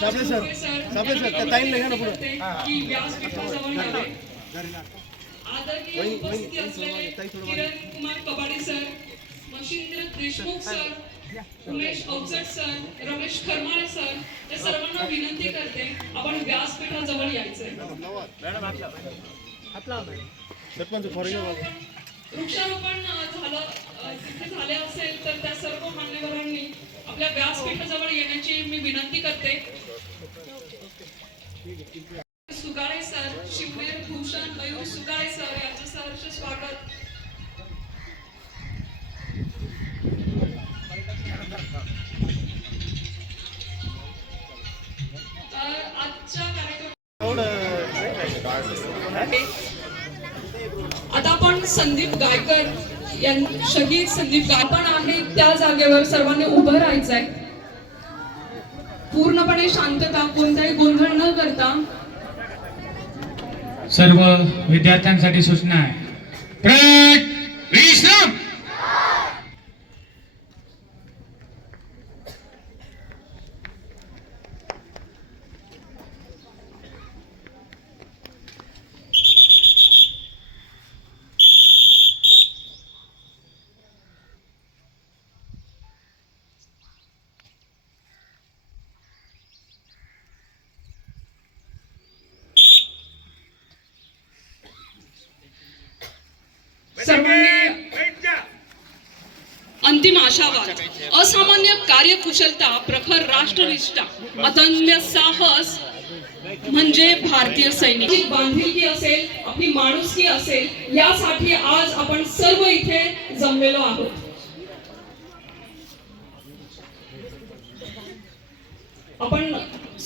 Sable sir त्या ताईंना घ्या ना पुढे. की व्यासपीठाजवळ येते. आदरणीय उपस्थिती असलेले Kiran Kumar Kabadi sir, Machhindra Deshmukh sir, Umesh Awachat sir, Ramesh Kharmale sir, या सर्वांना विनंती करते आपण व्यासपीठाजवळ यायचंय. सरपंच फॉरेन वृक्षारोपण तिथे झाले असेल तर त्या सर्व मान्यवरांनी आपल्या व्यासपीठाजवळ येण्याची मी विनंती करते. सुगाळे सर, शिववीर भूषण मयूर सुगाळे सर यांचं सहर्ष स्वागत. तर आजच्या कार्यक्रम आता आपण संदीप गायकर शहीद संदीप गायकर आहे त्या जागेवर सर्वांनी उभं राहायचंय. पूर्णपणे शांतता, कोणताही गोंधळ न करता. सर्व विद्यार्थ्यांसाठी सूचना आहे. विश्राम. अंतिम आशावाद, असामान्य कार्यकुशलता, प्रखर राष्ट्रनिष्ठा, अदम्य साहस म्हणजे भारतीय सैनिक. बांधिलकी असेल, आपली माणुसकी असेल, यासाठी आज आपण सर्व इथे जमलेलो आहोत. आपण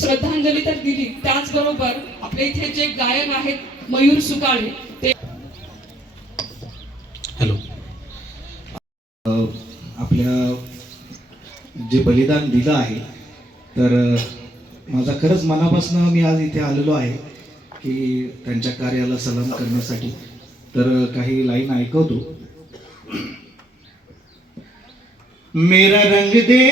श्रद्धांजली तर दिली, त्याचबरोबर आपल्या इथे जे गायक आहेत मयूर सुगाळे ते. हॅलो. आपल्या जे बलिदान दिलं आहे तर माझा खरंच मनापासून मी आज इथे आलेलो आहे की त्यांच्या कार्याला सलाम करण्यासाठी. तर काही लाईन ऐकवतो. मेरा रंग दे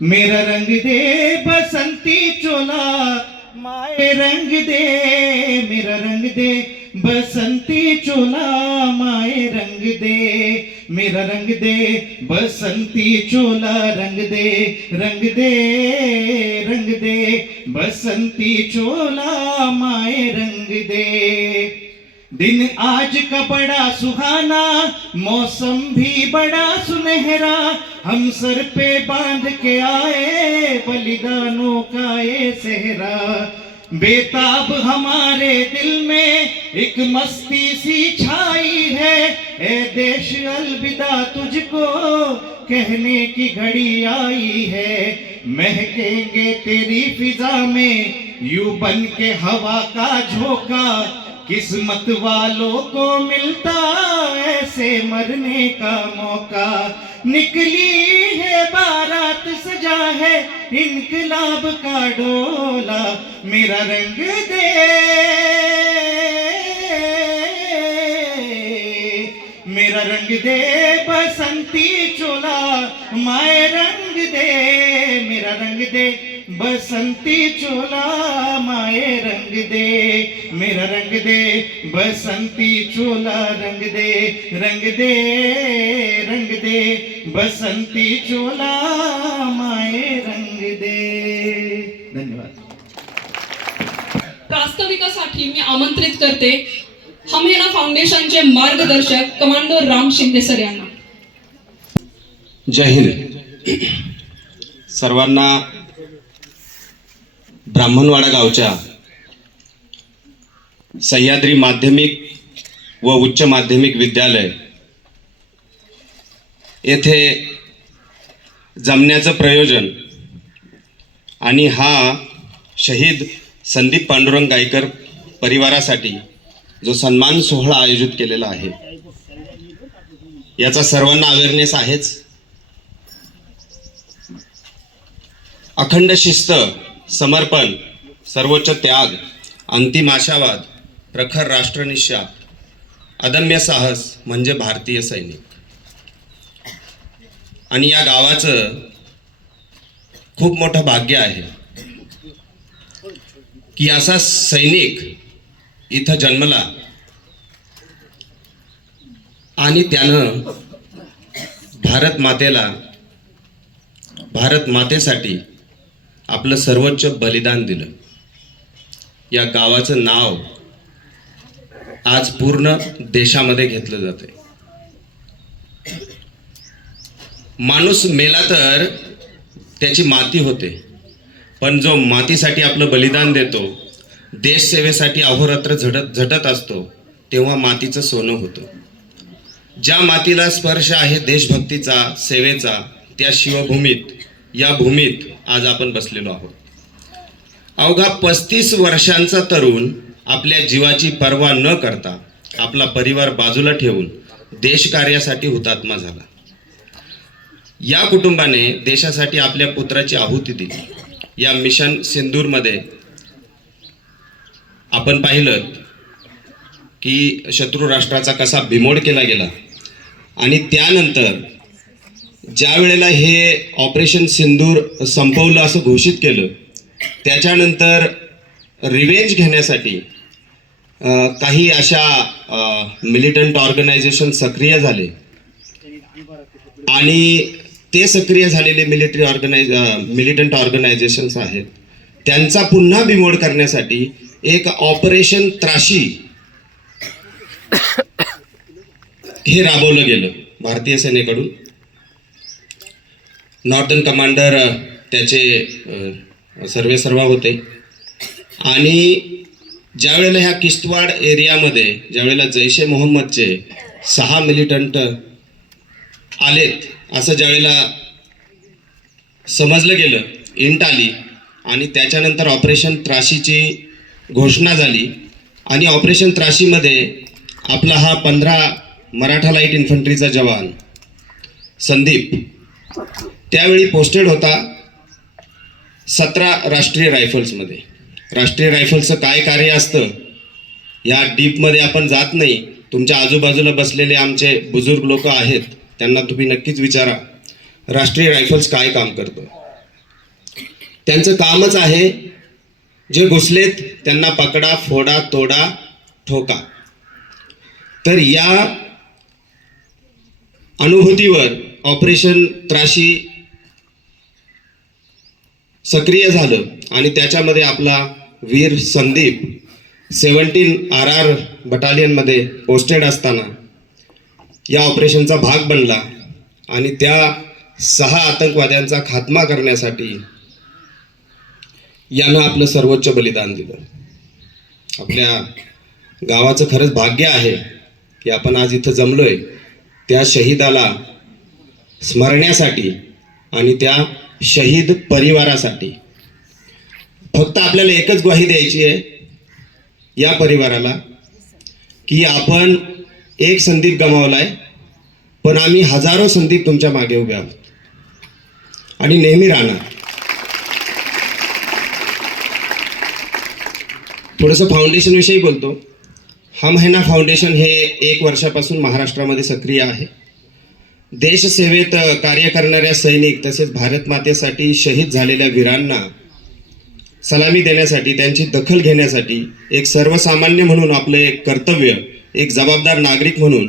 मेरा रंग दे बसंती चोला, माए रंग दे मेरा रंग दे बसंती चोला, माए रंग दे मेरा रंग दे बसंती चोला, रंग दे रंग दे रंग दे बसंती चोला, माए रंग दे. दिन आज का बड़ा सुहाना, मौसम भी बड़ा सुनहरा, हम सर पे बांध के आए बलिदानों का ये सेहरा. बेताब हमारे दिल में एक मस्ती सी छाई है, ए देश अलविदा तुझको कहने की घड़ी आई है. महकेंगे तेरी फिजा में यूं बन के हवा का झोंका, किस्मत वालों को मिलता ऐसे मरने का मौका. निकली है बारात, सजा है इनकलाब का डोला, मेरा रंग दे मेरा रंग दे बसंती चोला, माए रंग दे मेरा रंग दे बसंती चोला, माए रंग दे मेरा रंग दे बसंती चोला, रंग दे रंग दे रंग दे बसंती चोला, माए रंग दे. धन्यवाद. प्रास्ताविकासाठी मी आमंत्रित करते हमेना फाउंडेशनचे मार्गदर्शक कमांडो राम शिंदे सर यांना. जय हिंद. सर्वांना ब्राह्मणवाडा गावच्या सह्याद्री माध्यमिक व उच्च माध्यमिक विद्यालय येथे जमण्याचं प्रयोजन आणि हा शहीद संदीप पांडुरंग गायकर परिवारासाठी जो सन्मान सोहळा आयोजित केलेला आहे याचा सर्वांना अवेअरनेस आहेच. अखंड शिस्त, समर्पण, सर्वोच्च त्याग, अंतिम आशावाद, प्रखर राष्ट्रनिष्ठा, अदम्य साहस म्हणजे भारतीय सैनिक. आणि या गावाचं खूप मोठं भाग्य आहे की असा सैनिक इथं जन्मला आणि त्यानं भारत मातेसाठी आपलं सर्वोच्च बलिदान दिलं. या गावाचं नाव आज पूर्ण देशामध्ये घेतलं जाते. माणूस मेला तर त्याची माती होते, पण जो मातीसाठी आपलं बलिदान देतो, देशसेवेसाठी अहोरात्र झटत असतो, तेव्हा मातीचं सोनं होतं. ज्या मातीला स्पर्श आहे देशभक्तीचा, सेवेचा, त्या शिवभूमीत, या भूमीत आज आपण बसलेलो आहोत. अवघा 35 वर्षांचा तरुण आपल्या जीवाची पर्वा न करता आपला परिवार बाजूला ठेवून देशकार्यासाठी हुतात्मा झाला. या कुटुंबाने देशासाठी आपल्या पुत्राची आहुती दिली. या मिशन सिंदूरमध्ये आपण पाहिलं की शत्रू राष्ट्राचा कसा बिमोड केला गेला आणि त्यानंतर ज्या वेळेला हे ऑपरेशन सिंदूर संपवलं असं घोषित केलं, त्याच्यानंतर रिवेंज घेण्यासाठी काही अशा मिलिटंट ऑर्गनायझेशन सक्रिय झाले आणि ते सक्रिय झालेले मिलिटंट ऑर्गनायझेशन्स आहेत, त्यांचा पुन्हा बिमोड करण्यासाठी एक ऑपरेशन त्राशी हे राबवलं गेलं भारतीय सेनेकडून. नॉर्दर्न कमांडर त्याचे सर्वेसर्वा होते आणि ज्यावेळेला ह्या किश्तवाड एरियामध्ये ज्यावेळेला जैश ए मोहम्मदचे 6 मिलिटंट आलेत असं ज्यावेळेला समजलं गेलं, इंट आली आणि त्याच्यानंतर ऑपरेशन त्राशीची घोषणा झाली आणि ऑपरेशन त्राशीमध्ये आपला हा 15 मराठा लाईट इन्फंट्रीचा जवान संदीप त्यावेळी पोस्टेड होता 17 राष्ट्रीय रायफल्समध्ये. राष्ट्रीय रायफल्सचं काय कार्य असतं या डीपमध्ये आपण जात नाही. तुमच्या आजूबाजूला बसलेले आमचे बुजुर्ग लोक आहेत, त्यांना तुम्ही नक्कीच विचारा राष्ट्रीय रायफल्स काय काम करतं. त्यांचं कामच आहे जे घुसलेत त्यांना पकडा, फोडा, तोडा, ठोका. तर या अनुभूतीवर ऑपरेशन त्राशी सक्रिय झालं आणि त्याच्यामध्ये आपला वीर संदीप 17 RR बटालियनमध्ये पोस्टेड असताना या ऑपरेशनचा भाग बनला आणि त्या 6 आतंकवाद्यांचा खात्मा करण्यासाठी यानं आपलं सर्वोच्च बलिदान दिलं. आपल्या गावाचं खरंच भाग्य आहे की आपण आज इथं जमलोय त्या शहीदाला स्मरण्यासाठी आणि त्या शहीद परिवारासाठी. फक्त आपल्याला एकच ग्वाही द्यायची आहे या परिवाराला की आपण एक संदीप गमावलाय, पण आम्ही हजारो संदीप तुमच्या मागे उभे आहोत आणि नेहमी राहणार. थोडंसं फाउंडेशन विषयी बोलतो. हम है ना फाउंडेशन हे 1 वर्षापासून महाराष्ट्रामध्ये सक्रिय आहे. देशसेवेत कार्य करणाऱ्या सैनिक तसेच भारत मातेसाठी शहीद झालेल्या वीरांना सलामी देण्यासाठी, त्यांची दखल घेण्यासाठी एक सर्वसामान्य म्हणून आपलं एक कर्तव्य, एक जबाबदार नागरिक म्हणून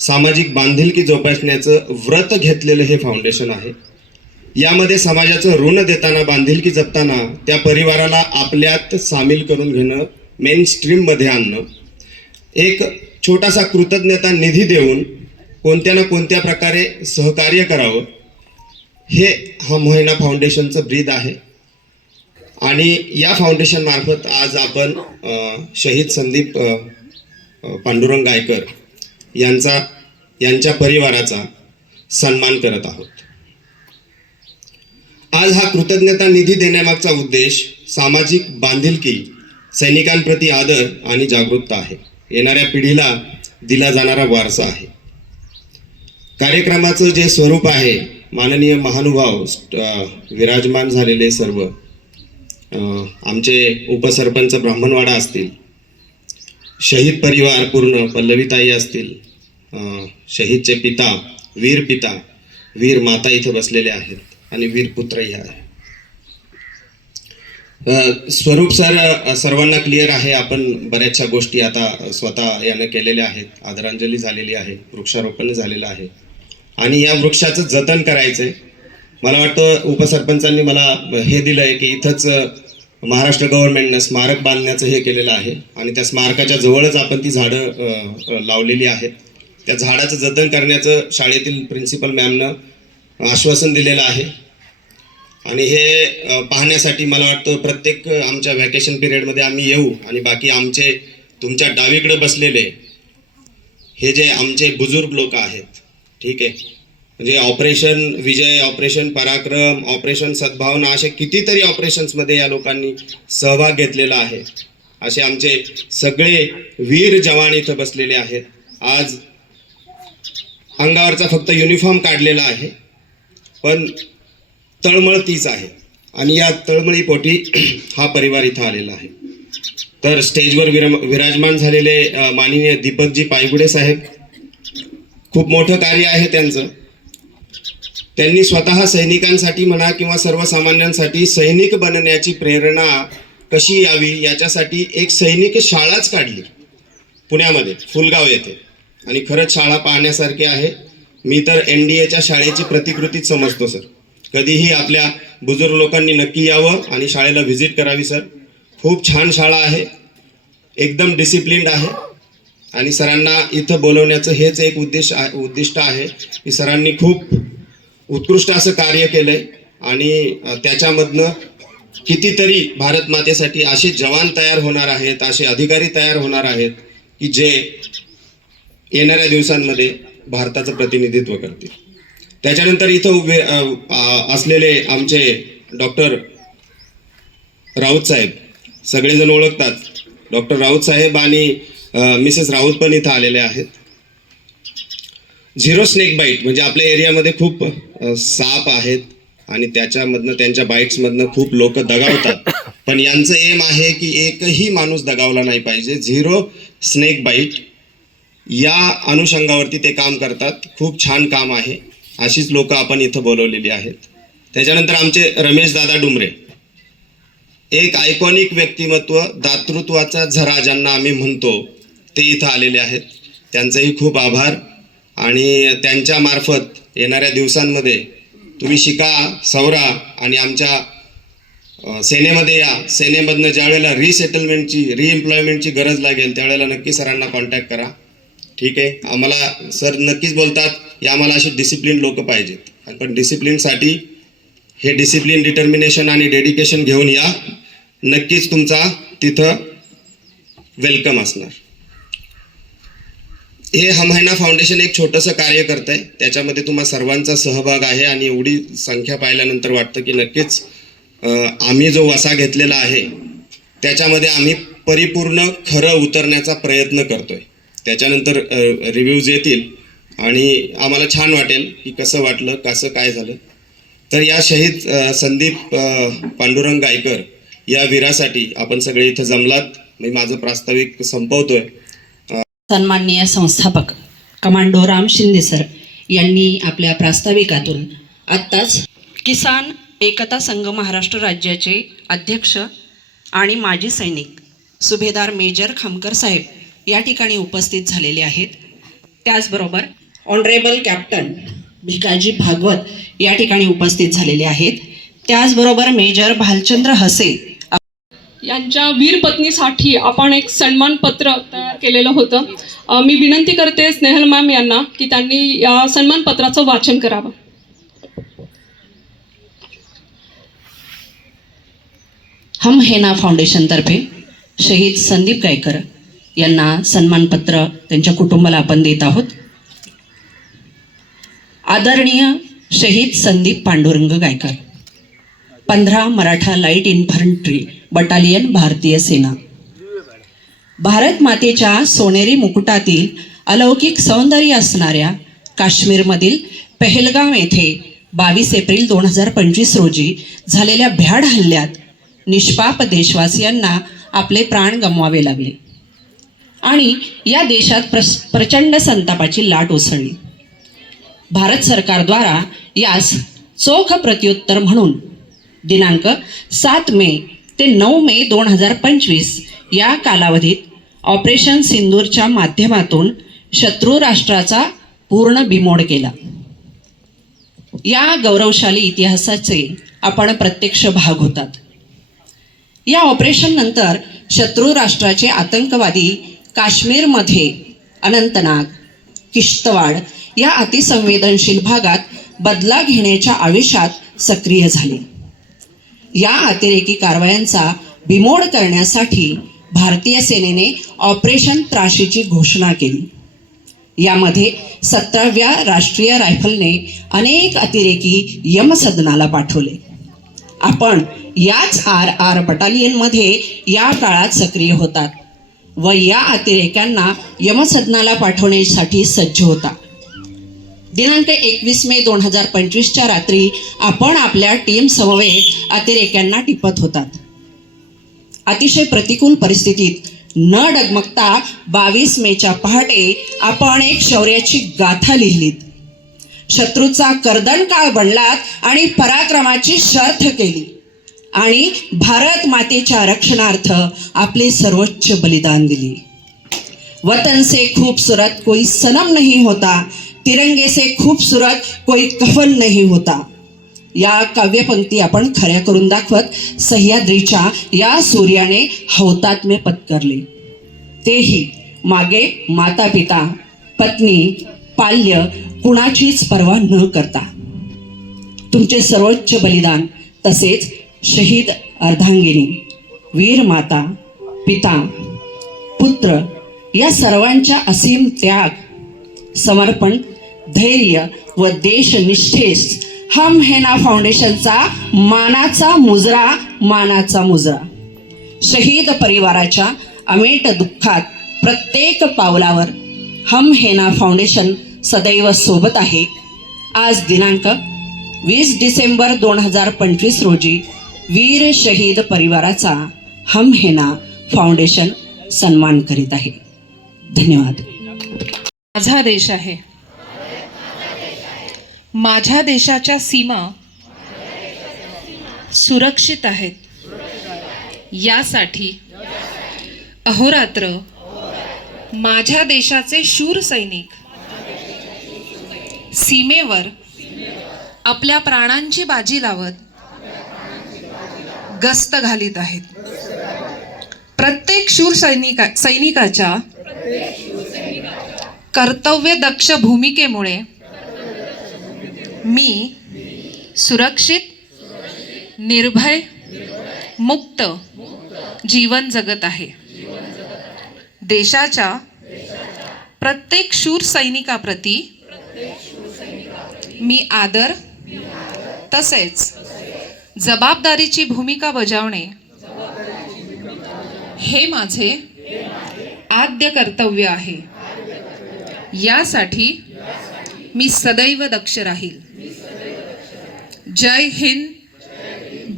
सामाजिक बांधिलकी जोपासण्याचं व्रत घेतलेलं हे फाउंडेशन आहे. यामध्ये समाजाचं ऋण देताना, बांधिलकी जपताना त्या परिवाराला आपल्यात सामील करून घेणं, मेन स्ट्रीममध्ये आणणं, एक छोटासा कृतज्ञता निधी देऊन कोणत्या ना कोणत्या प्रकारे सहकार्य करावं, हे हम है ना फाउंडेशनचं ब्रीद आहे. आणि या फाउंडेशन मार्फत आज आपण शहीद संदीप पांडुरंग गायकर यांच्या परिवाराचा सन्मान करत आहोत. आज हा कृतज्ञता निधी देण्यामागचा उद्देश सामाजिक बांधिलकी, सैनिकांप्रती आदर आणि जागरूकता आहे. येणाऱ्या पिढीला दिला जाणारा वारसा आहे. कार्यक्रमाचं जे स्वरूप आहे, माननीय महानुभाव विराजमान झालेले सर्व आमचे उपसरपंच ब्राह्मणवाडा असतील, शहीद परिवार पूर्ण पल्लवीताई असतील, शहीदचे पिता, वीर पिता वीर माता इथे बसलेले आहेत आणि वीर पुत्रही आहे. स्वरूप सर सर्वांना क्लिअर आहे. आपण बऱ्याचशा गोष्टी आता स्वतः यानं केलेल्या आहेत. आदरांजली झालेली आहे, वृक्षारोपण झालेलं आहे आणि या वृक्षाचं जतन करायचं आहे. मला वाटतं उपसरपंचांनी मला हे दिलं आहे की इथंच महाराष्ट्र गव्हर्नमेंटनं स्मारक बांधण्याचं हे केलेलं आहे आणि त्या स्मारकाच्या जवळच आपण ती झाडं लावलेली आहेत. त्या झाडाचं जतन करण्याचं शाळेतील प्रिन्सिपल मॅमनं आश्वासन दिलेलं आहे आणि हे पाहण्यासाठी मला वाटतं प्रत्येक आमच्या व्हॅकेशन पिरियडमध्ये आम्ही येऊ आणि बाकी आमचे तुमच्या डावीकडे बसलेले हे जे आमचे बुजुर्ग लोक आहेत, ठीक आहे, म्हणजे ऑपरेशन विजय, ऑपरेशन पराक्रम, ऑपरेशन सद्भावना अशा कितीतरी ऑपरेशन्समध्ये या लोकांनी सहभाग घेतलेला आहे. असे आमचे सगळे वीर जवान इथं बसलेले आहेत. आज अंगावरचा फक्त युनिफॉर्म काढलेला आहे पण तळमळ तीच आहे आणि या तळमळीपोटी हा परिवार इथं आलेला आहे. तर स्टेजवर विराजमान झालेले माननीय दीपकजी पायगुडे साहेब, खूप मोठं कार्य आहे त्यांचं. त्यांनी स्वतः सैनिकांसाठी म्हणा किंवा सर्वसामान्यांसाठी सैनिक बनण्याची प्रेरणा कशी यावी याच्यासाठी एक सैनिक शाळाच काढली पुण्यामध्ये, फुलगाव येथे, आणि खरंच शाळा पाहण्यासारखी आहे. मी तर NDAच्या शाळेची प्रतिकृतीच समजतो सर. कधीही आपल्या बुजुर्ग लोकांनी नक्की यावं आणि शाळेला व्हिजिट करावी सर. खूप छान शाळा आहे, एकदम डिसिप्लिन्ड आहे आणि सरांना इथं बोलवण्याचं हेच एक उद्दिष्ट आहे की सरांनी खूप उत्कृष्ट असं कार्य केलंय आणि त्याच्यामधनं कितीतरी भारत मातेसाठी असे जवान तयार होणार आहेत, असे अधिकारी तयार होणार आहेत की जे येणाऱ्या दिवसांमध्ये भारताचं प्रतिनिधित्व करतील. त्याच्यानंतर इथं उभे असलेले आमचे डॉक्टर राऊत साहेब, सगळेजण ओळखतात. डॉक्टर राऊत साहेब आणि मिसेस राऊत पण इथं आलेले आहेत. झिरो स्नेक बाईट म्हणजे आपल्या एरियामध्ये खूप साप आहेत आणि त्याच्यामधनं त्यांच्या बाईट्समधनं खूप लोक दगावतात, पण यांचं एम आहे की एकही माणूस दगावला नाही पाहिजे. झिरो स्नेक बाईट या अनुषंगावरती ते काम करतात. खूप छान काम आहे. अशीच लोक आपण इथं बोलवलेली आहेत. त्याच्यानंतर आमचे रमेश दादा डुमरे, एक आयकॉनिक व्यक्तिमत्व, दातृत्वाचा झरा ज्यांना आम्ही म्हणतो, ते इथं आलेले आहेत. त्यांचंही खूप आभार आणि त्यांच्या मार्फत येणाऱ्या दिवसांमध्ये तुम्ही शिका, सवरा आणि आमच्या सेनेमध्ये या. सेनेमधनं ज्या वेळेला रिएम्प्लॉयमेंटची गरज लागेल त्यावेळेला नक्की सरांना कॉन्टॅक्ट करा, ठीक आहे. आम्हाला सर नक्कीच बोलतात की आम्हाला असे डिसिप्लिन लोक पाहिजेत, पण डिसिप्लिनसाठी हे डिसिप्लिन, डिटर्मिनेशन आणि डेडिकेशन घेऊन या. नक्कीच तुमचा तिथं वेलकम असणार. हे हम है ना फाउंडेशन एक छोटंसं कार्य करत आहे, त्याच्यामध्ये तुम्हा सर्वांचा सहभाग आहे आणि एवढी संख्या पाहिल्यानंतर वाटतं की नक्कीच आम्ही जो वसा घेतलेला आहे त्याच्यामध्ये आम्ही परिपूर्ण खरं उतरण्याचा प्रयत्न करतोय. त्याच्यानंतर रिव्ह्यूज येतील आणि आम्हाला छान वाटेल की कसं वाटलं, कसं काय झालं. तर या शहीद संदीप पांडुरंग गायकर या वीरासाठी आपण सगळे इथं जमलात. मी माझं प्रास्ताविक संपवतोय. सन्माननीय संस्थापक कमांडो राम शिंदे सर यांनी आपल्या प्रास्ताविकातून आत्ताच किसान एकता संघ महाराष्ट्र राज्याचे अध्यक्ष आणि माजी सैनिक सुभेदार मेजर खामकर साहेब या ठिकाणी उपस्थित झालेले आहेत. त्याचबरोबर ऑनरेबल कॅप्टन भिकाजी भागवत या ठिकाणी उपस्थित झालेले आहेत. त्याचबरोबर मेजर भालचंद्र हसे यांच्या वीर पत्नीसाठी आपण एक सन्मान पत्र तयार केलेलं होतं. मी विनंती करते स्नेहल मॅम यांना की त्यांनी या सन्मान पत्राचं वाचन करावं. हम है ना फाउंडेशनतर्फे शहीद संदीप गायकर यांना सन्मानपत्र त्यांच्या कुटुंबाला आपण देत आहोत. आदरणीय शहीद Sandeep Pandurang Gaikar, 15 Maratha light infantry battalion, भारतीय सेना. भारत मातेच्या सोनेरी मुकुटातील अलौकिक सौंदर्य असणाऱ्या काश्मीरमधील पहलगाम येथे 22 एप्रिल 2025 रोजी झालेल्या भ्याड हल्ल्यात निष्पाप देशवासियांना आपले प्राण गमवावे लागले आणि या देशात प्रचंड संतापाची लाट उसळली. भारत सरकारद्वारा यास चोख प्रत्युत्तर म्हणून दिनांक 7 मे ते 9 मे 2025 या कालावधीत ऑपरेशन सिंदूरच्या माध्यमातून शत्रू राष्ट्राचा पूर्ण बिमोड केला. या गौरवशाली इतिहासाचे आपण प्रत्यक्ष भाग होतात. या ऑपरेशन नंतर शत्रू राष्ट्राचे आतंकवादी काश्मीरमध्ये अनंतनाग, किश्तवाड या अतिसंवेदनशील भागात बदला घेण्याच्या आवेशात सक्रिय झाले. या अतिरेकी कारवायांचा बिमोड करण्यासाठी भारतीय सेनेने ऑपरेशन त्राशीची घोषणा केली. यामध्ये 17व्या राष्ट्रीय रायफलने अनेक अतिरेकी यमसदनाला पाठवले. आपण याच RR बटालियनमध्ये या काळात सक्रिय होतात व या अतिरेक्यांना यमसदनाला पाठवण्यासाठी सज्ज होता. दिनांक 21 मे 2025च्या रात्री आपण आपल्या टीम समवेत अतिरेक्यांना टिपत होतात. अतिशय प्रतिकूल परिस्थितीत न डगमगता 22 मेच्या पहाटे आपण एक शौर्याची गाथा लिहिलीत. शत्रूचा कर्दनकाळ बनलात आणि पराक्रमाची शर्थ केली आणि भारत मातेच्या रक्षणार्थ आपले सर्वोच्च बलिदान दिले. वतन से खूबसूरत कोई सनम नहीं होता, तिरंगे से खूबसूरत कोई कफन नहीं होता. या काव्यपंक्ती आपण खऱ्या करून दाखवत सह्याद्रीच्या या सूर्याने हौतात्म्य पत्करले. तेही मागे माता पिता, पत्नी, पाल्य कुणाचीच पर्वा न करता. तुमचे सर्वोच्च बलिदान तसेच शहीद अर्धांगिनी, वीर माता, पिता, पुत्र या सर्वांच्या असीम त्याग, समर्पण, धैर्य व देशनिष्ठेस हम है ना फाउंडेशनचा मानाचा मुजरा. शहीद परिवाराच्या अमेट दुःखात प्रत्येक पावलावर हम है ना फाउंडेशन सदैव सोबत आहे. आज दिनांक 20 डिसेंबर 2025 रोजी वीर शहीद परिवाराचा हम है ना फाउंडेशन सन्मान करीत आहे. धन्यवाद. माझा देश आहे. माझ्या देशाच्या सीमा सुरक्षित आहेत. यासाठी अहोरात्र माझ्या देशाचे शूर सैनिक सीमेवर आपल्या प्राणांची बाजी लावत गस्त घालीत आहेत. प्रत्येक शूर सैनिकाच्या कर्तव्य दक्ष भूमिकेमुळे मी सुरक्षित, निर्भय, मुक्त जीवन जगत आहे. देशाच्या प्रत्येक शूर सैनिकाप्रती मी आदर तसेच जबाबदारीची भूमिका बजावणे हे माझे आद्य कर्तव्य आहे. यासाठी मी सदैव दक्ष राहील. जय हिंद,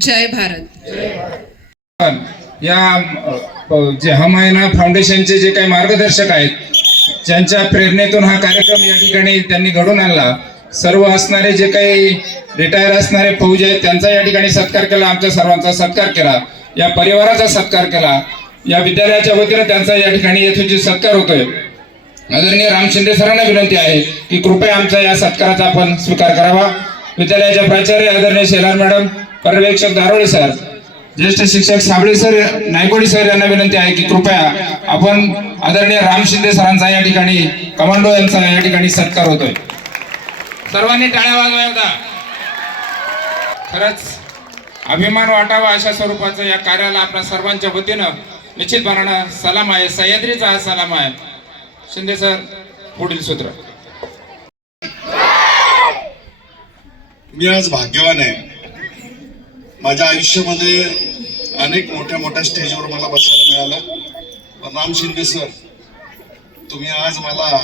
जय भारत. या जे हम है ना फाउंडेशनचे जे काही मार्गदर्शक आहेत, ज्यांच्या प्रेरणेतून हा कार्यक्रम या ठिकाणी त्यांनी घडून आणला, सर्व असणारे जे काही रिटायर असणारे फौजी आहेत त्यांचा या ठिकाणी सत्कार केला, आमच्या सर्वांचा सत्कार केला, या परिवाराचा सत्कार केला, या विद्यालयाच्या वतीने त्यांचा या ठिकाणी यथोचित सत्कार होतोय. आदरणीय राम शिंदे सरांना विनंती आहे की कृपया आमचा या सत्काराचा आपण स्वीकार करावा. विद्यालयाच्या प्राचार्य आदरणीय शेलार मॅडम, पर्यवेक्षक दारोळे सर, ज्येष्ठ शिक्षक साबळे सर, नायकोडी सर यांना विनंती आहे की कृपया आपण आदरणीय राम शिंदे सरांचा या ठिकाणी, कमांडो यांचा या ठिकाणी सत्कार होतोय. सर्वांनी टाळ्या वाजवाव्या. खरंच अभिमान वाटावा अशा स्वरूपाचं या कार्याला आपल्या सर्वांच्या वतीनं निश्चितपणानं सलाम आहे. सह्याद्रीचा हा सलाम आहे. शिंदे सर, पुढील सूत्र. मी आज भाग्यवान आहे. माझ्या आयुष्यामध्ये अनेक मोठ्या स्टेजवर मला बसायला मिळालं. पण राम शिंदे सर, तुम्ही आज मला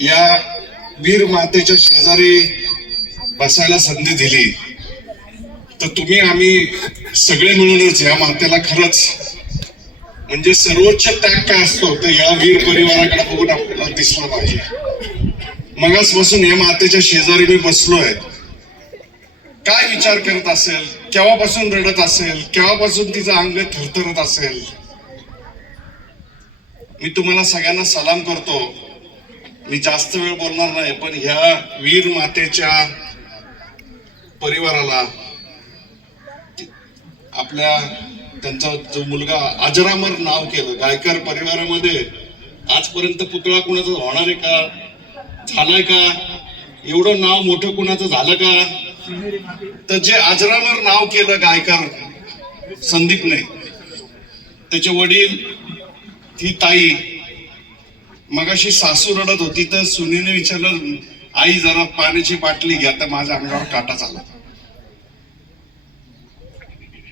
या वीर मातेच्या शेजारी बसायला संधी दिली, तर तुम्ही आम्ही सगळे मिळूनच या मातेला खरंच म्हणजे सर्वोच्च त्याग काय असतो तर या वीर परिवाराकडे बघून आपल्याला दिसला पाहिजे. मगासपासून या मातेच्या शेजारी मी बसलोय. काय विचार करत असेल, केव्हापासून रडत असेल, केव्हापासून तिचं अंग थरथरत असेल. मी तुम्हाला सगळ्यांना सलाम करतो. मी जास्त वेळ बोलणार नाही, पण ह्या वीर मातेच्या परिवाराला, आपल्या त्यांचा जो मुलगा अजरामर नाव केलं, गायकर परिवारामध्ये आजपर्यंत पुतळा कुणाचा होणार आहे का, झालाय का, एवढं नाव मोठं कुणाचं झालं का. तर जे अजरामर नाव केलं गायकर संदीपने, त्याचे वडील, ती ताई, मगाशी सासू रडत होती तर सुनीने विचारलं, आई जरा पाण्याची बाटली घ्या, तर माझ्या अंगावर काटा झाला.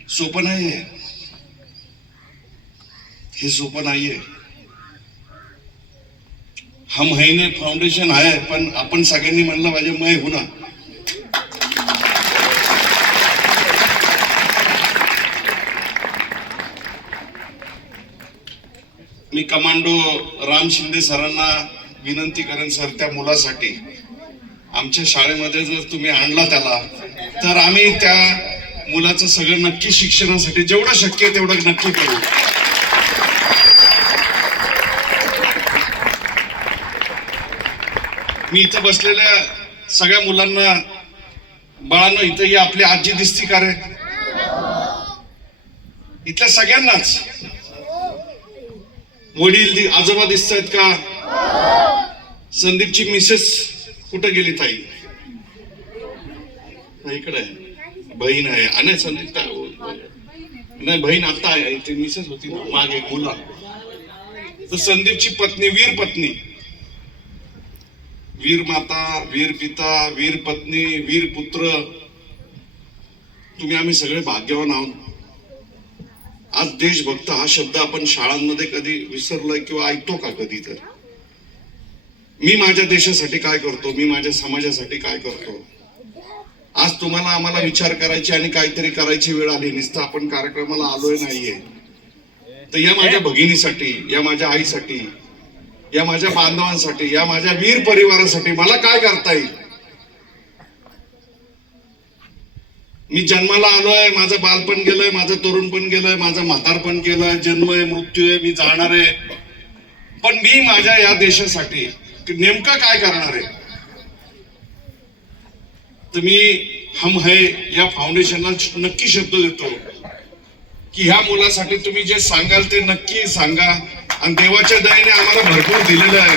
सोपं नाहीये हे, सोपं नाहीये. हम है ने फाउंडेशन आहे, पण आपण सगळ्यांनी म्हणलं पाहिजे मैं हूं ना. मी कमांडो राम शिंदे सरांना विनंती करेन, सर त्या मुलासाठी आमच्या शाळेमध्ये जर तुम्ही आणला त्याला, तर आम्ही त्या मुलाचं सगळं नक्की शिक्षणासाठी जेवढं शक्य आहे तेवढं नक्की करू. मी इथं बसलेल्या सगळ्या मुलांना, बाळांनो इथं ही आपली आजी दिसती का रे, इथल्या सगळ्यांनाच. वडील आजोबा दिसत आहेत का, संदीपची मिसेस कुठं गेली ताई, इकडे बहीण आहे, आणि संदीप नाही बहीण आता आहे, इथे मिसेस होती ना मागे मुला. तर संदीपची पत्नी, वीर पत्नी, वीर माता, वीर पिता, वीर पत्नी, वीर पुत्र, तुम्ही आम्ही सगळे भाग्यवान आहोत. आज देशभक्त हा शब्द आपण शाळांमध्ये कधी विसरलोय किंवा ऐकतो का कधी. तर मी माझ्या देशासाठी काय करतो, मी माझ्या समाजासाठी काय करतो. आज तुम्हाला आम्हाला विचार करायची आणि काहीतरी करायची वेळ आली. नुसतं आपण कार्यक्रमाला आलोय नाहीये. तर या माझ्या भगिनीसाठी, या माझ्या आईसाठी, या माझ्या बांधवांसाठी, या माझ्या वीर परिवारासाठी मला काय करता येईल. मी जन्माला आलोय, माझं बालपण गेलंय, माझं तरुणपण गेलंय, माझं म्हातारपण गेलंय, जन्म आहे, मृत्यू आहे, मी जाणार आहे. पण मी माझ्या या देशासाठी नेमकं काय करणार आहे. तर मी हम है या फाउंडेशनला नक्की शब्द देतो की ह्या मुलासाठी तुम्ही जे सांगाल ते नक्की सांगा. आणि देवाच्या दयेने आम्हाला भरपूर दिलेलं आहे.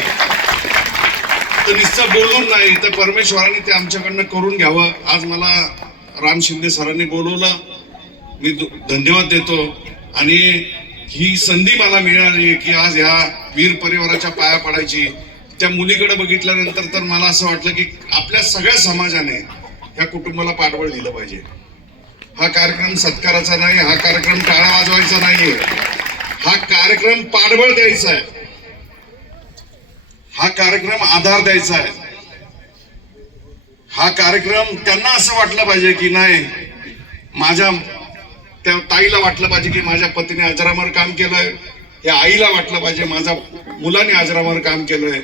तर नुसतं बोलून नाही, तर परमेश्वराने ते आमच्याकडनं करून घ्यावं. आज मला राम शिंदे सरांनी बोलवलं, मी धन्यवाद देतो. आणि ही संधी मला मिळाली की आज ह्या वीर परिवाराच्या पाया पडायची. त्या मुलीकडे बघितल्यानंतर तर मला असं वाटलं की आपल्या सगळ्या समाजाने ह्या कुटुंबाला पाठबळ दिलं पाहिजे. हा कार्यक्रम सत्काराचा नाही, हा कार्यक्रम टाळ्या वाजवायचा नाहीये, हा कार्यक्रम पाठबळ द्यायचा आहे, हा कार्यक्रम आधार द्यायचा आहे. हा कार्यक्रम त्यांना असं वाटलं पाहिजे की नाही, माझ्या त्या ताईला वाटलं पाहिजे की माझ्या पतीने अजरामर काम केलंय, या आईला वाटलं पाहिजे माझ्या मुलाने अजरामर काम केलंय,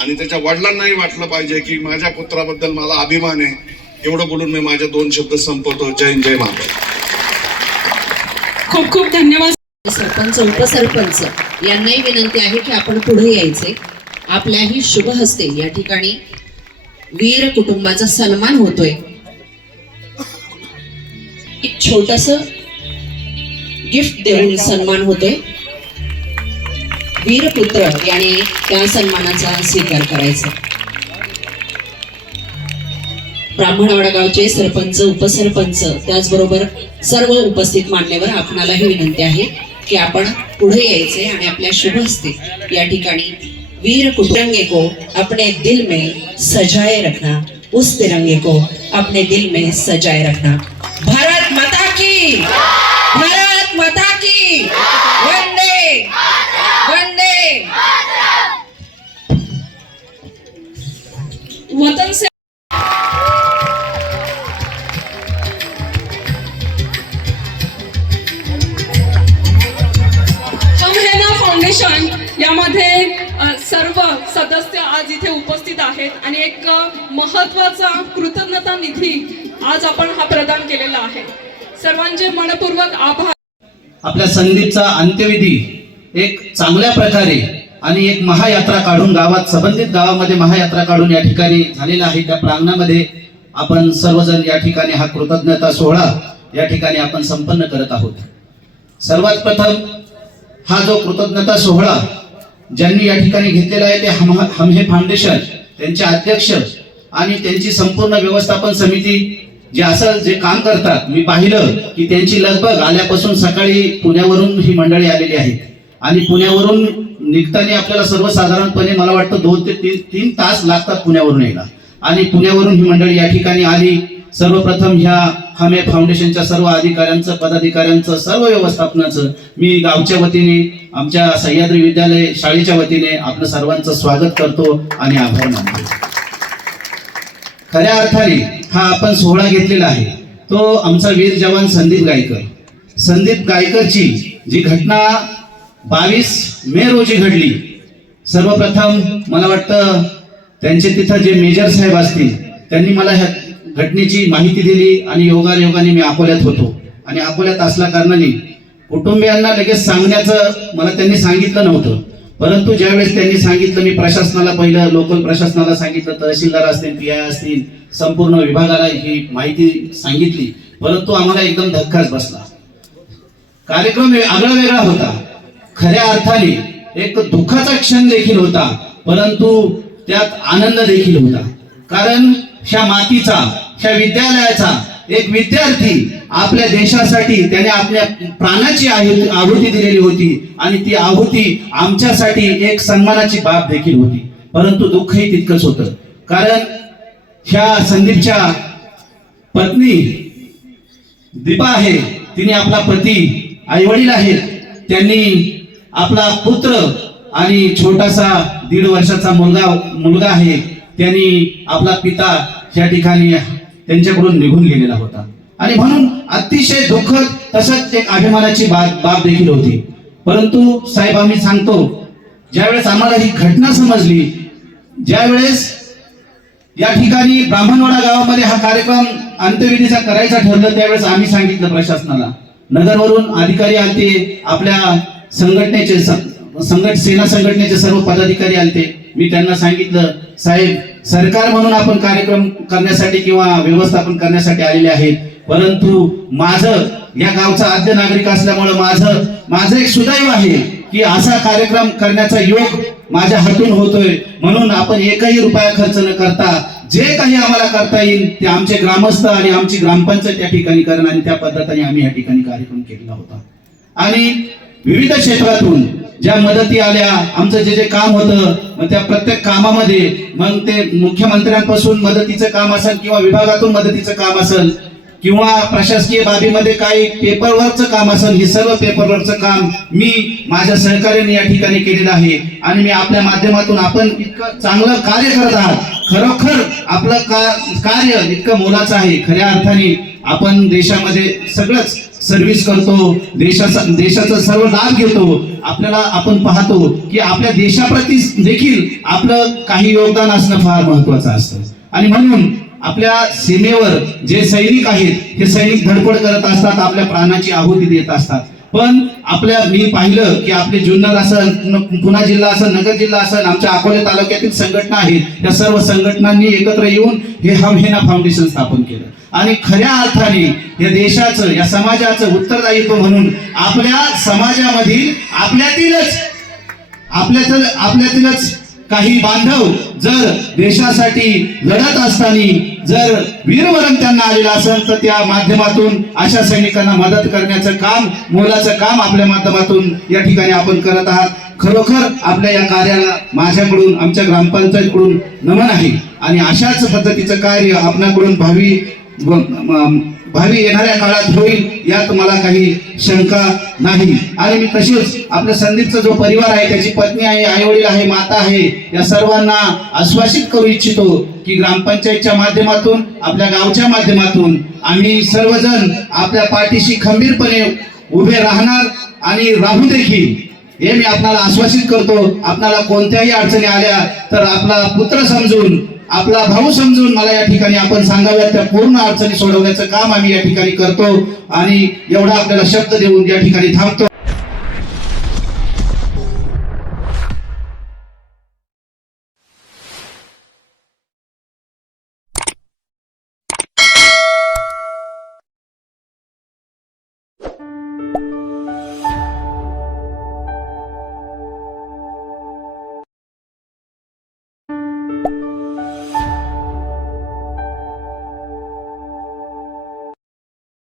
आणि त्याच्या वडिलांनाही वाटलं पाहिजे की माझ्या पुत्राबद्दल मला अभिमान आहे. एवढं बोलून मी माझे 2 शब्द संपवतो. जय हिंद, जय महाराष्ट्र. खूप खूप धन्यवाद. सरपंच, उपसरपंच यांनाही विनंती आहे की आपण पुढे यायचे. आपल्याही शुभ हस्ते या ठिकाणी वीर कुटुंबाचा सन्मान होतोय. एक छोटस गिफ्ट देऊन सन्मान होतोय. वीरपुत्र याने त्या सन्मानाचा स्वीकार करायचा. ब्राह्मणवाडा गावचे सरपंच, उपसरपंच, त्याचबरोबर सर्व उपस्थित मान्यवर, आपणालाही विनंती आहे की आपण पुढे यायचे आणि आपल्या शुभ हस्ते या ठिकाणी वीर तिरंगे को अपने दिल में सजाए रखना, उस तिरंगे को अपने दिल में सजाए रखना. भारत माता की, भारत माता की, वंदे वंदे. वतन से हम है ना फाउंडेशन यामध्ये सर्व सदस्य आज इथे उपस्थित आहेत आणि एक महत्त्वाचा कृतज्ञता निधी आज आपण हा प्रदान केलेला आहे. सर्वांचे मनपूर्वक आभार. आपल्या संदीपचा अंत्यविधी एक चांगल्या प्रकारे आणि एक महायात्रा काढून गावात संबंधित गावामध्ये महायात्रा काढून या ठिकाणी झालेला आहे. त्या प्रांगणामध्ये आपण सर्वजण या ठिकाणी हा कृतज्ञता सोहळा या ठिकाणी आपण संपन्न करत आहोत. सर्वात प्रथम हा जो कृतज्ञता सोहळा ज्यांनी या ठिकाणी घेतलेला आहे ते हम हे फाउंडेशन, त्यांचे अध्यक्ष आणि त्यांची संपूर्ण व्यवस्थापन समिती जे असं जे काम करतात. मी पाहिलं की त्यांची लगबग आल्यापासून सकाळी पुण्यावरून ही मंडळी आलेली आहेत आणि पुण्यावरून निघताना आपल्याला सर्वसाधारणपणे मला वाटतं 2 ते 3 तास लागतात पुण्यावरून यायला आणि पुण्यावरून ही मंडळी या ठिकाणी आली. सर्वप्रथम ह्या हमे फाउंडेशनच्या सर्व अधिकाऱ्यांचं, पदाधिकाऱ्यांचं, सर्व व्यवस्थापनाचं मी गावच्या वतीने, आमच्या सह्याद्री विद्यालय शाळेच्या वतीने आपलं सर्वांचं स्वागत करतो आणि आभार मानतो. खऱ्या अर्थाने हा आपण सोहळा घेतलेला आहे तो आमचा वीर जवान संदीप गायकर. संदीप गायकरची जी घटना 22 मे रोजी घडली. सर्वप्रथम मला वाटतं त्यांचे तिथं जे मेजर साहेब असतील त्यांनी मला ह्या घटनेची माहिती दिली आणि योगायोगाने मी अकोल्यात होतो आणि अकोल्यात असल्या कारणाने कुटुंबियांना लगेच सांगण्याचं मला त्यांनी सांगितलं नव्हतं. परंतु ज्यावेळेस त्यांनी सांगितलं, मी प्रशासनाला पहिलं लोकल प्रशासनाला सांगितलं, तहसीलदार असतील, PI असतील, संपूर्ण विभागाला ही माहिती सांगितली. परंतु आम्हाला एकदम धक्काच बसला. कार्यक्रम आगळा वेगळा होता. खऱ्या अर्थाने एक दुःखाचा क्षण देखील होता, परंतु त्यात आनंद देखील होता. कारण ह्या मातीचा, ह्या विद्यालयाचा एक विद्यार्थी आपल्या देशासाठी त्याने आपल्या प्राणाची आहुती दिलेली होती आणि ती आहुती आमच्यासाठी एक सन्मानाची बाब देखील होती. परंतु दुःखही तितकंच होतं. कारण ह्या संदीपच्या पत्नी दीपा आहे, तिने आपला पती, आई वडील आहेत, त्यांनी आपला पुत्र आणि छोटासा 1.5 वर्षाचा मुलगा आहे, त्यांनी आपला पिता या ठिकाणी त्यांच्याकडून निघून गेलेला होता आणि म्हणून अतिशय दुःखद तसंच एक अभिमानाची बाब देखील होती. परंतु साहेब, आम्ही सांगतो, ज्यावेळेस आम्हाला ही घटना समजली, ज्यावेळेस या ठिकाणी ब्राह्मणवाडा गावामध्ये हा कार्यक्रम अंत्यविधीचा करायचा ठरलं, त्यावेळेस आम्ही सांगितलं प्रशासनाला. नगरवरून अधिकारी आलते, आपल्या संघटनेचे सेना संघटनेचे सर्व पदाधिकारी आलते. मी त्यांना सांगितलं, साहेब, सरकार म्हणून आपण कार्यक्रम करण्यासाठी किंवा व्यवस्थापन करण्यासाठी आलेले आहेत, परंतु माझं या गावचा आद्य नागरिक असल्यामुळे माझं एक सुदैव आहे की असा कार्यक्रम करण्याचा योग माझ्या हातून होतोय. म्हणून आपण 1ही रुपया खर्च न करता जे काही आम्हाला करता येईल ते आमचे ग्रामस्थ आणि आमची ग्रामपंचायत त्या ठिकाणी करण आणि त्या पद्धतीने आम्ही या ठिकाणी कार्यक्रम केलेला होता. आणि विविध क्षेत्रातून ज्या मदती आल्या, आमचं जे काम होतं, मग त्या प्रत्येक कामामध्ये मग ते मुख्यमंत्र्यांपासून मदतीचं काम असेल किंवा विभागातून मदतीचं काम असेल किंवा प्रशासकीय बाबीमध्ये काही पेपरवर्कचं काम असेल, हे सर्व पेपरवर्कचं काम मी माझ्या सहकार्याने या ठिकाणी केलेलं आहे. आणि मी आपल्या माध्यमातून आपण इतकं चांगलं कार्य करत आहात. खरोखर आपलं कार्य इतकं मोलाचं आहे. खऱ्या अर्थाने आपण देशामध्ये सगळंच सर्व्हिस करतो, देशाचा सर्व लाभ घेतो. आपण पाहतो की आपल्या देशाप्रती देखील आपलं काही योगदान असणं फार महत्वाचं असतं. आणि म्हणून आपल्या सीमेवर जे सैनिक आहेत, हे सैनिक धडपड करत असतात, आपल्या प्राणाची आहुती देत असतात. पण मी पाहिलं की आपले जुन्नर असेल, पुणे जिल्हा असेल, नगर जिल्हा असेल, आमच्या अकोले तालुक्यातील संघटना आहेत, त्या सर्व संघटनांनी एकत्र येऊन हे हम हे ना फाउंडेशन स्थापन केलं. आणि खऱ्या अर्थाने या देशाचं, या समाजाचं उत्तरदायित्व म्हणून आपल्या समाजामधील आपल्यातीलच काही बांधव जर देशासाठी लढत असताना जर वीरमरण त्यांना आलेलं असेल, तर त्या माध्यमातून अशा सैनिकांना मदत करण्याचं काम, मोलाचं काम आपल्या माध्यमातून या ठिकाणी आपण करत आहात. खरोखर आपल्या या कार्याला माझ्याकडून, आमच्या ग्रामपंचायतकडून नमन आहे. आणि अशाच पद्धतीचं कार्य आपल्याकडून भावी येणाऱ्या काळात होईल, यात मला काही शंका नाही. आणि मी तसेच आपल्या संदीपचा जो परिवार आहे, त्याची पत्नी आहे, आई वडील आहे, माता आहे, या सर्वांना आश्वासित करू इच्छितो की ग्रामपंचायतच्या माध्यमातून, आपल्या गावच्या माध्यमातून आम्ही सर्वजण आपल्या पाठीशी खंबीरपणे उभे राहणार आणि राहू देखील. हे मी आपल्याला आश्वासित करतो. आपल्याला कोणत्याही अडचणी आल्या तर आपला पुत्र समजून, आपला भाऊ समजून मला या ठिकाणी आपण सांगाव्यात, त्या पूर्ण अडचणी सोडवण्याचं काम आम्ही या ठिकाणी करतो. आणि एवढा आपल्याला शब्द देऊन या ठिकाणी थांबतो.